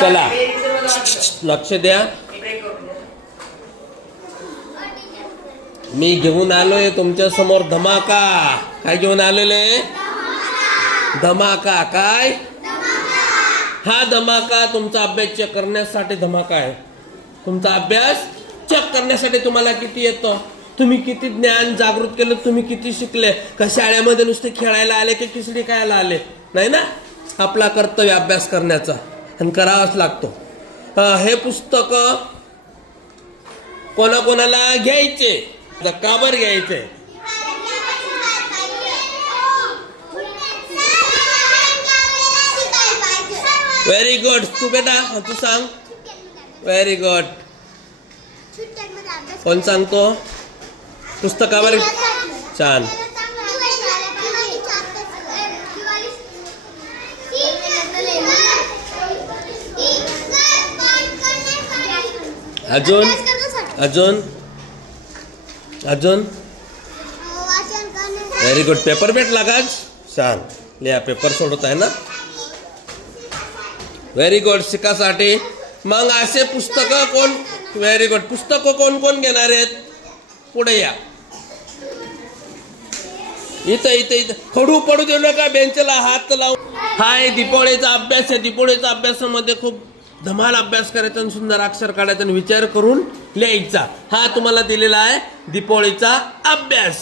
चला लक्ष द्या. मी घेऊन आलोय तुमच्या समोर धमाका. काय घेऊन आलेले? धमाका. काय? हा धमाका तुमचा अभ्यास चेक करण्यासाठी धमाका आहे. तुमचा अभ्यास चेक करण्यासाठी तुम्हाला किती येतो, तुम्ही किती ज्ञान जागृत केलं, तुम्ही किती शिकले. का शाळेमध्ये नुसते खेळायला आले की खिचडी खायला आले? नाही ना. आपला कर्तव्य अभ्यास करण्याचा आणि करावाच लागतो. हे पुस्तक कोणाकोणाला घ्यायचे, का बरं घ्यायचे? Very good. तू बेटा तू सांग. Very good. कोण सांगतो? पुस्तकावर छान. अजून अजून अजून व्हेरी गुड. पेपर भेटला का? छान. लिहा. पेपर सोडत आहे ना. Very good. शिकासाठी मग असे पुस्तक कोण? Very good. पुस्तकं कोण कोण घेणार आहेत? पुढे या. इथं इथं इथं खडू पडू देऊ नका. बेंचला हात लावून. हाय दीपावळीचा अभ्यास आहे. दीपावळीच्या अभ्यासामध्ये खूप धमाल अभ्यास करायचा आणि सुंदर अक्षर काढायचा आणि विचार करून लिहायचा. हा तुम्हाला दिलेला आहे दीपावळीचा अभ्यास.